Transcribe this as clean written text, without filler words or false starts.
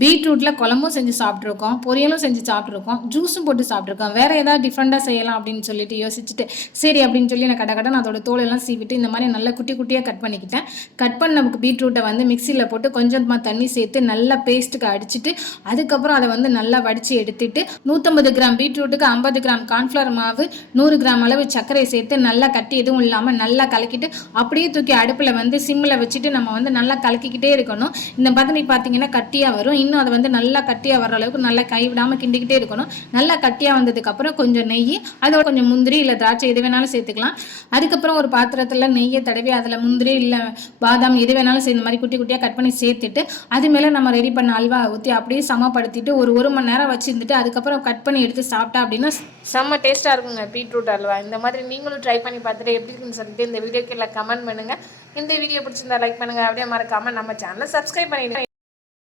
பீட்ரூட்டில் குழம்பும் செஞ்சு சாப்பிட்ருக்கோம், பொரியலும் செஞ்சு சாப்பிட்ருக்கோம், ஜூஸும் போட்டு சாப்பிட்ருக்கோம். வேறு ஏதாவது டிஃப்ரெண்ட்டாக செய்யலாம் அப்படின்னு சொல்லிட்டு யோசிச்சுட்டு சரி அப்படின்னு சொல்லி நான் கடை அதோட தோலெல்லாம் சீவிட்டு இந்த மாதிரி நல்லா குட்டி குட்டியாக கட் பண்ணிக்கிட்டேன். கட் பண்ண நமக்கு பீட்ரூட்டை வந்து மிக்சியில் போட்டு கொஞ்சமாக தண்ணி சேர்த்து நல்லா பேஸ்ட்டுக்கு அடிச்சுட்டு அதுக்கப்புறம் அதை வந்து நல்லா வடித்து எடுத்துட்டு 150 கிராம் பீட்ரூட்டுக்கு 50 கிராம் கார்ன்ஃப்ளவர் மாவு 100 கிராம் அளவு சர்க்கரை சேர்த்து நல்லா கட்டி எதுவும் இல்லாமல் நல்லா கலக்கிட்டு அப்படியே தூக்கி அடுப்பில் வந்து சிம்மில் வச்சுட்டு நம்ம வந்து நல்லா கலக்கிக்கிட்டே இருக்கணும். இந்த பதனி பார்த்தீங்கன்னா கட்டியாக வரும். இன்னும் அதை வந்து நல்லா கட்டியாக வர அளவுக்கு நல்லா கைவிடாமல் கிண்டிக்கிட்டே இருக்கணும். நல்லா கட்டியாக வந்ததுக்கப்புறம் கொஞ்சம் நெய், அதோட கொஞ்சம் முந்திரி இல்லை திராட்சை எது வேணாலும் சேர்த்துக்கலாம். அதுக்கப்புறம் ஒரு பாத்திரத்தில் நெய்யை தடவி அதில் முந்திரி இல்லை பாதாம் எது வேணாலும் இந்த மாதிரி குட்டி குட்டியாக கட் பண்ணி சேர்த்துட்டு அது மேலே நம்ம ரெடி பண்ண அல்வா ஊற்றி அப்படியே சமப்படுத்திட்டு ஒரு மணி நேரம் வச்சுருந்துட்டு அதுக்கப்புறம் கட் பண்ணி எடுத்து சாப்பிட்டா அப்படின்னா செம்ம டேஸ்ட்டாக இருக்குங்க பீட்ரூட் அல்வா. இந்த மாதிரி நீங்களும் ட்ரை பண்ணி பார்த்துட்டு எப்படி இருக்குன்னு சொல்லிட்டு இந்த வீடியோக்கு எல்லாம் கமெண்ட் பண்ணுங்கள். இந்த வீடியோ பிடிச்சிருந்தா லைக் பண்ணுங்கள். அப்படியே மறக்காமல் நம்ம சேனலை சப்ஸ்கிரைப் பண்ணிடுங்க.